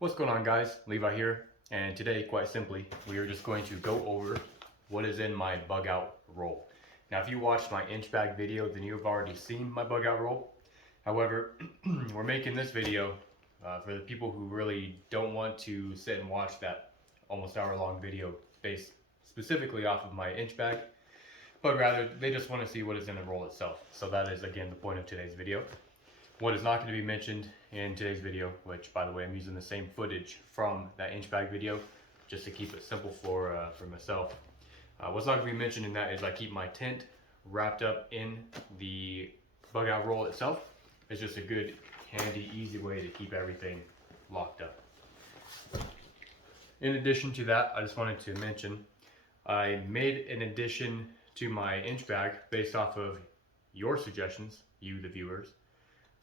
What's going on, guys? Levi here, and today, quite simply, we are just going to go over what is in my bug out roll. Now, if you watched my inch bag video, then you've already seen my bug out roll. However, we're making this video for the people who really don't want to sit and watch that almost hour-long video based specifically off of my inch bag, but rather they just want to see what is in the roll itself. So that is, again, the point of today's video. What is not going to be mentioned in today's video, which, by the way, I'm using the same footage from that inch bag video just to keep it simple for myself. What's not going to be mentioned in that is I keep my tent wrapped up in the bug out roll itself. It's just a good, handy, easy way to keep everything locked up. In addition to that, I just wanted to mention I made an addition to my inch bag based off of your suggestions, you the viewers.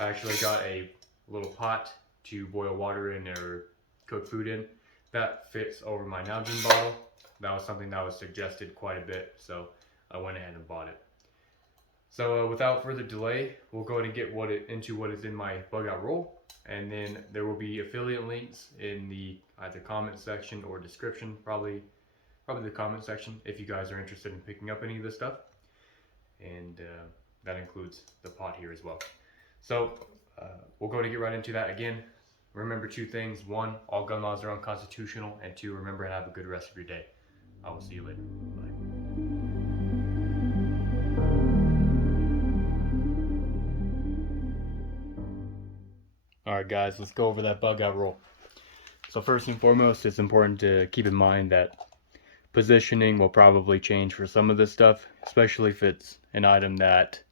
I actually got a little pot to boil water in or cook food in that fits over my Nalgene bottle. That was something that was suggested quite a bit, so I went ahead and bought it. So without further delay, we'll go ahead and get into what is in my bug out roll, and then there will be affiliate links in the either comment section or description, probably the comment section if you guys are interested in picking up any of this stuff, and that includes the pot here as well. So we'll go to get right into that. Again, remember two things. One, all gun laws are unconstitutional. And two, remember and have a good rest of your day. I will see you later. Bye. Alright guys, let's go over that bug out roll. So first and foremost, it's important to keep in mind that positioning will probably change for some of this stuff, especially if it's an item that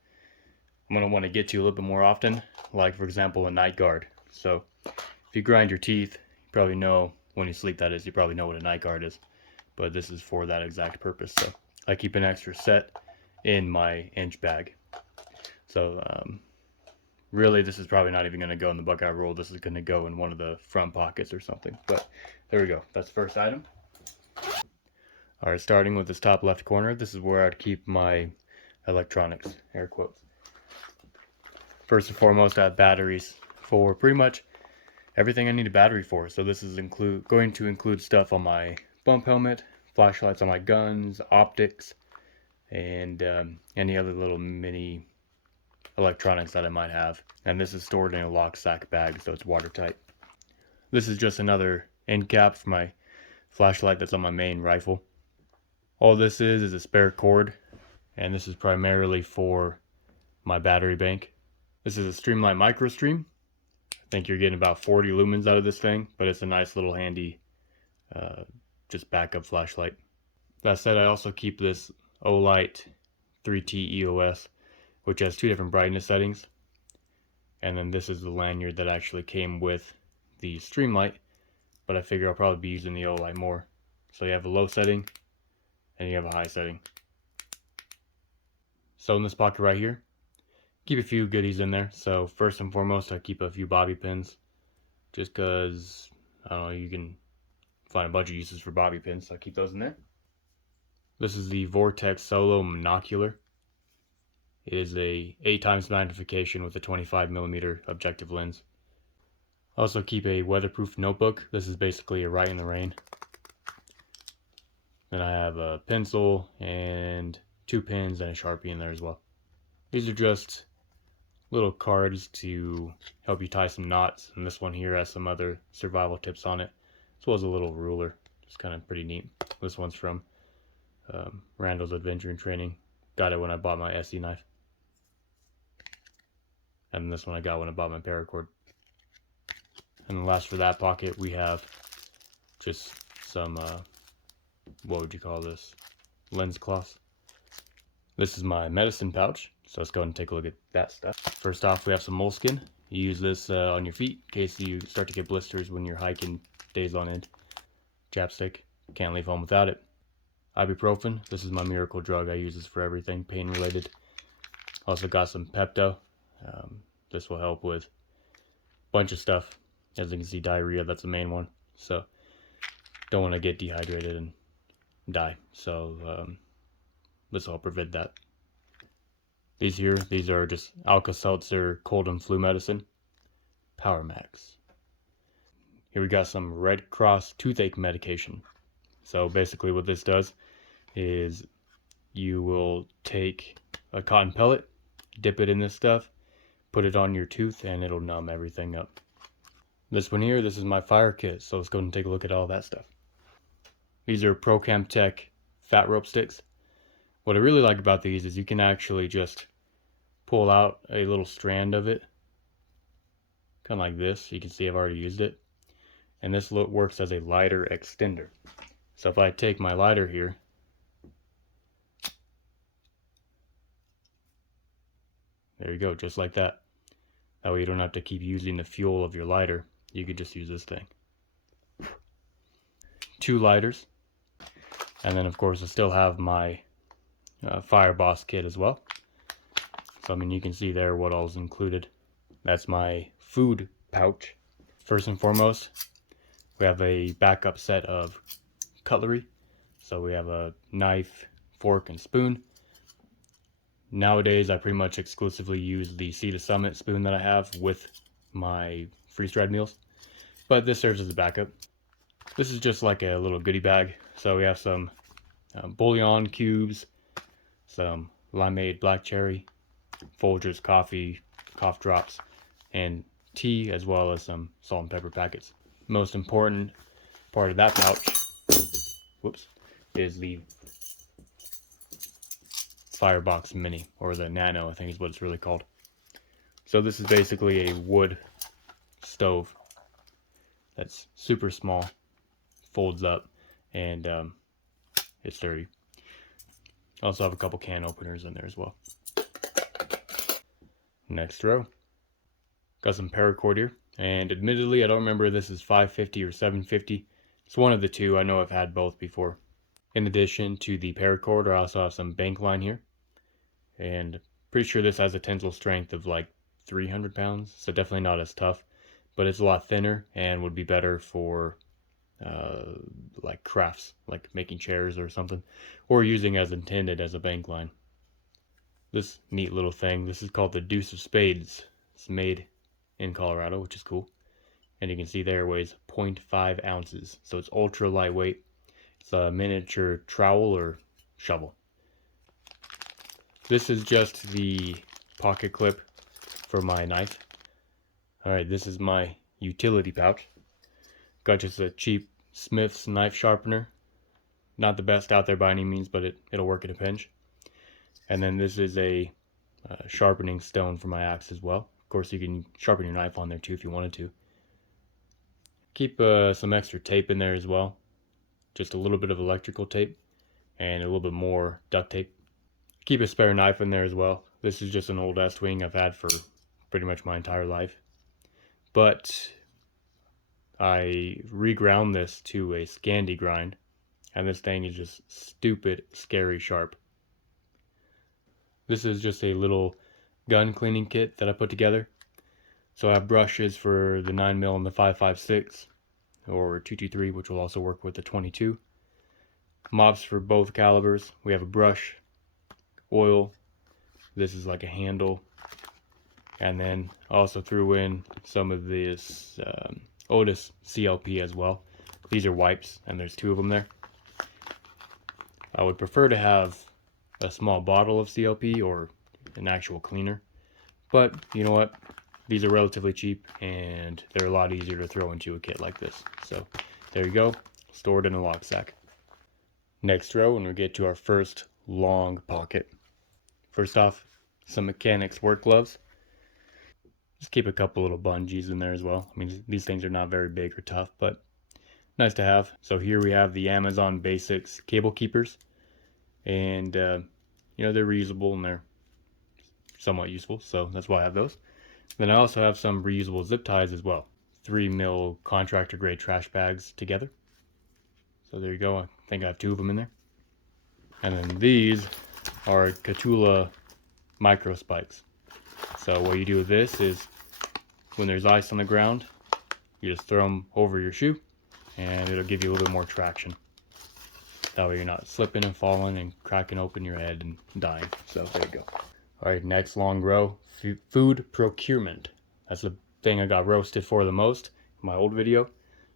I'm going to want to get to a little bit more often, like for example a night guard. So if you grind your teeth, you probably know when you sleep, that is, you probably know what a night guard is, but this is for that exact purpose. So I keep an extra set in my inch bag. So really this is probably not even going to go in the bug out roll. This is going to go in one of the front pockets or something, but there we go. That's the first item. Alright, starting with this top left corner, this is where I'd keep my electronics, air quotes. First and foremost, I have batteries for pretty much everything I need a battery for. So this is going to include stuff on my bump helmet, flashlights on my guns, optics, and any other little mini electronics that I might have. And this is stored in a lock sack bag, so it's watertight. This is just another end cap for my flashlight that's on my main rifle. All this is a spare cord, and this is primarily for my battery bank. This is a Streamlight Micro Stream. I think you're getting about 40 lumens out of this thing, but it's a nice little handy just backup flashlight. That said, I also keep this Olight 3T EOS, which has two different brightness settings. And then this is the lanyard that actually came with the Streamlight, but I figure I'll probably be using the Olight more. So you have a low setting and you have a high setting. So in this pocket right here, keep a few goodies in there. So first and foremost, I keep a few bobby pins, just because I don't know, you can find a bunch of uses for bobby pins, so I keep those in there. This is the Vortex Solo Monocular. It is a 8x magnification with a 25mm objective lens. I also keep a weatherproof notebook. This is basically a write in the rain. Then I have a pencil and 2 pens and a Sharpie in there as well. These are just little cards to help you tie some knots, and this one here has some other survival tips on it, as well as a little ruler. It's kind of pretty neat. This one's from Randall's Adventure and Training. Got it when I bought my SE knife. And this one I got when I bought my paracord. And then last for that pocket, we have just some, what would you call this? Lens cloths. This is my medicine pouch. So let's go and take a look at that stuff. First off, we have some moleskin. You use this on your feet in case you start to get blisters when you're hiking days on end. Chapstick, can't leave home without it. Ibuprofen, this is my miracle drug. I use this for everything pain related. Also got some Pepto. This will help with a bunch of stuff. As you can see, diarrhea, that's the main one. So don't want to get dehydrated and die. So this will help prevent that. These are just Alka-Seltzer cold and flu medicine. Power Max. Here we got some Red Cross toothache medication. So basically what this does is you will take a cotton pellet, dip it in this stuff, put it on your tooth, and it'll numb everything up. This one here, this is my fire kit, so let's go and take a look at all that stuff. These are Procam Tech fat rope sticks. What I really like about these is you can actually just pull out a little strand of it, kind of like this. You can see I've already used it. And this works as a lighter extender. So if I take my lighter here, there you go, just like that. That way you don't have to keep using the fuel of your lighter. You could just use this thing. 2 lighters. And then of course I still have my Fire Boss kit as well. So I mean you can see there what all is included. That's my food pouch. First and foremost, we have a backup set of cutlery. So we have a knife, fork, and spoon. Nowadays I pretty much exclusively use the Sea to Summit spoon that I have with my freeze-dried meals, but this serves as a backup. This is just like a little goodie bag. So we have some bouillon cubes, some limeade black cherry, Folgers coffee, cough drops, and tea, as well as some salt and pepper packets. Most important part of that pouch, is the Firebox Mini, or the Nano, I think is what it's really called. So this is basically a wood stove that's super small, folds up, and it's sturdy. I also have a couple can openers in there as well. Next row, got some paracord here, and admittedly I don't remember if this is 550 or 750. It's one of the two. I know I've had both before. In addition to the paracord, I also have some bank line here, and pretty sure this has a tensile strength of like 300 pounds, so definitely not as tough, but it's a lot thinner and would be better for like crafts, like making chairs or something, or using as intended as a bank line. This neat little thing, this is called the Deuce of Spades. It's made in Colorado, which is cool, and you can see there it weighs 0.5 ounces, so it's ultra lightweight. It's a miniature trowel or shovel. This is just the pocket clip for my knife. Alright, this is my utility pouch. Got just a cheap Smith's knife sharpener. Not the best out there by any means, but it'll work at a pinch. And then this is a sharpening stone for my axe as well. Of course, you can sharpen your knife on there too if you wanted to. Keep some extra tape in there as well. Just a little bit of electrical tape and a little bit more duct tape. Keep a spare knife in there as well. This is just an old S-Wing I've had for pretty much my entire life. But I reground this to a Scandi grind, and this thing is just stupid, scary sharp. This is just a little gun cleaning kit that I put together. So I have brushes for the 9mm and the 5.56, or 223, which will also work with the 22. Mops for both calibers. We have a brush, oil, this is like a handle, and then I also threw in some of this Otis CLP as well. These are wipes, and there's 2 of them there. I would prefer to have a small bottle of CLP or an actual cleaner, but you know what? These are relatively cheap, and they're a lot easier to throw into a kit like this. So there you go, stored in a lock sack. Next row, and we get to our first long pocket. First off, some mechanics work gloves. Just keep a couple little bungees in there as well. I mean, these things are not very big or tough, but nice to have. So here we have the Amazon Basics cable keepers, and you know, they're reusable and they're somewhat useful, so that's why I have those. Then I also have some reusable zip ties as well. 3mm contractor grade trash bags together. So there you go. I think I have 2 of them in there. And then these are Catula micro spikes. So what you do with this is, when there's ice on the ground, you just throw them over your shoe, and it'll give you a little bit more traction. That way you're not slipping and falling and cracking open your head and dying. So there you go. Alright, next long row, food procurement. That's the thing I got roasted for the most in my old video.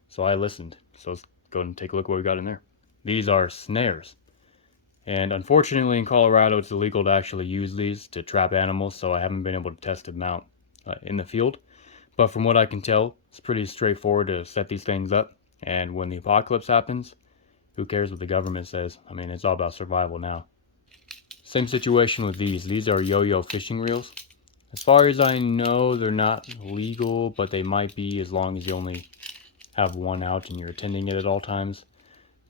So I listened. So let's go and take a look what we got in there. These are snares. And unfortunately in Colorado it's illegal to actually use these to trap animals, so I haven't been able to test them out in the field. But from what I can tell, it's pretty straightforward to set these things up. And when the apocalypse happens, who cares what the government says? I mean, it's all about survival now. Same situation with these. These are yo-yo fishing reels. As far as I know, they're not legal, but they might be as long as you only have one out and you're attending it at all times.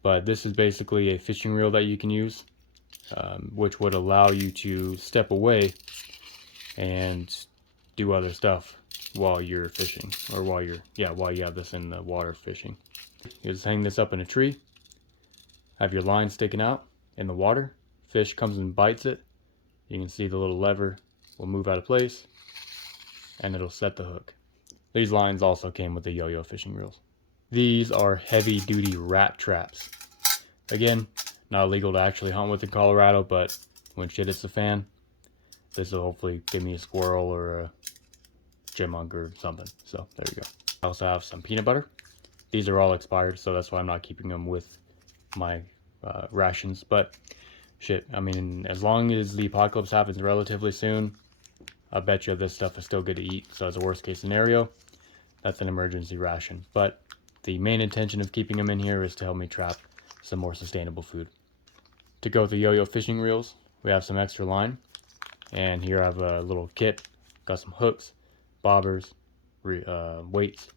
But this is basically a fishing reel that you can use, which would allow you to step away and do other stuff while you're fishing, or while you have this in the water fishing. You just hang this up in a tree, have your line sticking out in the water, fish comes and bites it, you can see the little lever will move out of place and it'll set the hook. These lines also came with the yo-yo fishing reels. These are heavy duty rat traps. Again, not illegal to actually hunt with in Colorado, but when shit hits the fan, this will hopefully give me a squirrel or a chipmunk or something. So there you go. I also have some peanut butter. These are all expired, so that's why I'm not keeping them with my rations. But shit, I mean, as long as the apocalypse happens relatively soon, I bet you this stuff is still good to eat. So as a worst case scenario, that's an emergency ration. But the main intention of keeping them in here is to help me trap some more sustainable food. To go with the yo-yo fishing reels, we have some extra line. And here I have a little kit. Got some hooks, bobbers, weights,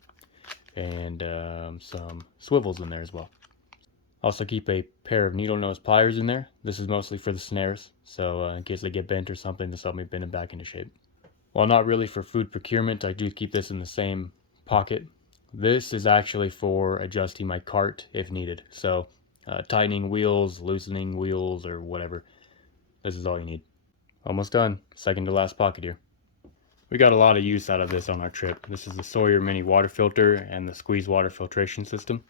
and some swivels in there as well. Also keep a pair of needle nose pliers in there. This is mostly for the snares, so in case they get bent or something, this will help me bend them back into shape. While not really for food procurement, I do keep this in the same pocket. This is actually for adjusting my cart if needed. So tightening wheels, loosening wheels, or whatever. This is all you need. Almost done. Second to last pocket here. We got a lot of use out of this on our trip. This is the Sawyer mini water filter and the squeeze water filtration system.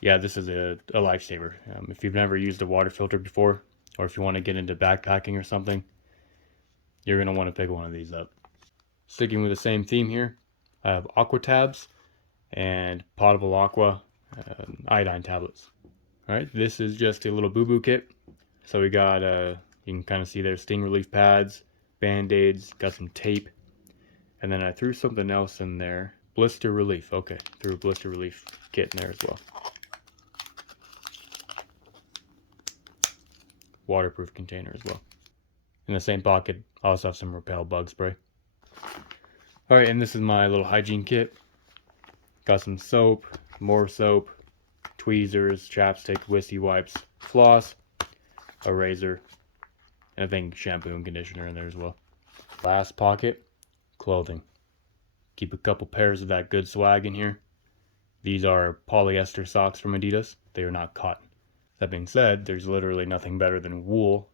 Yeah, this is a lifesaver. If you've never used a water filter before, or if you want to get into backpacking or something, you're going to want to pick one of these up. Sticking with the same theme here, I have aqua tabs and potable aqua iodine tablets. Alright, this is just a little boo-boo kit. So we got, you can kind of see there, sting relief pads, band-aids, got some tape, and then I threw something else in there. Blister relief, okay, threw a blister relief kit in there as well. Waterproof container as well. In the same pocket, I also have some repel bug spray. Alright, and this is my little hygiene kit. Got some soap, more soap, tweezers, chapstick, whiskey wipes, floss, a razor, and I think shampoo and conditioner in there as well. Last pocket, clothing. Keep a couple pairs of that good swag in here. These are polyester socks from Adidas. They are not cotton. That being said, there's literally nothing better than wool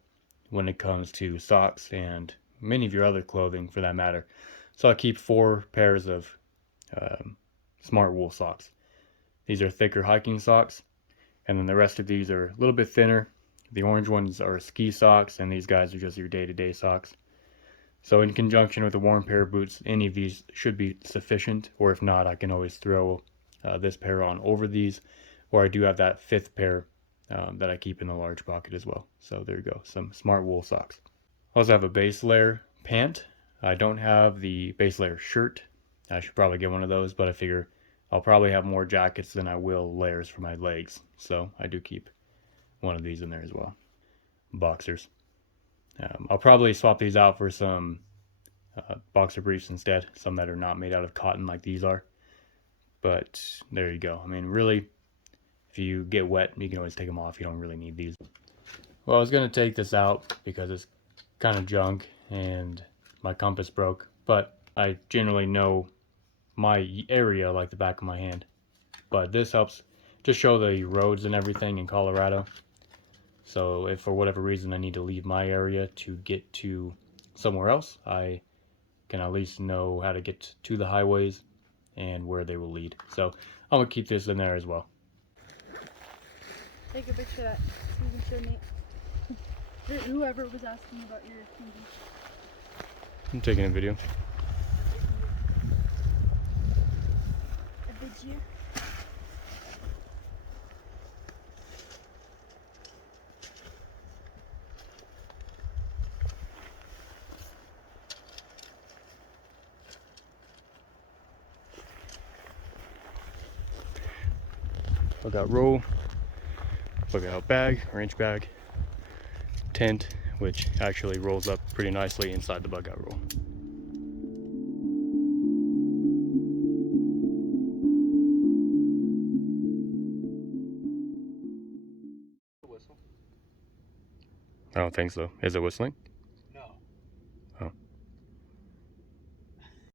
when it comes to socks and many of your other clothing for that matter. So I keep 4 pairs of smart wool socks. These are thicker hiking socks, and then the rest of these are a little bit thinner. The orange ones are ski socks, and these guys are just your day-to-day socks. So in conjunction with a warm pair of boots, any of these should be sufficient, or if not, I can always throw this pair on over these, or I do have that 5th pair that I keep in the large pocket as well. So there you go, some smart wool socks. I also have a base layer pant. I don't have the base layer shirt. I should probably get one of those, but I figure I'll probably have more jackets than I will layers for my legs. So I do keep one of these in there as well. Boxers. I'll probably swap these out for some boxer briefs instead. Some that are not made out of cotton like these are. But there you go. I mean, really, if you get wet, you can always take them off. You don't really need these. Well, I was going to take this out because it's kind of junk and my compass broke. But I generally know my area like the back of my hand. But this helps just show the roads and everything in Colorado. So if for whatever reason I need to leave my area to get to somewhere else, I can at least know how to get to the highways and where they will lead. So I'm going to keep this in there as well. Take a picture of that so you can show me. Whoever was asking about your TV. I'm taking a video. A video? bug out roll, bug out bag, wrench bag, tent, which actually rolls up pretty nicely inside the bug out roll. I don't think so. Is it whistling?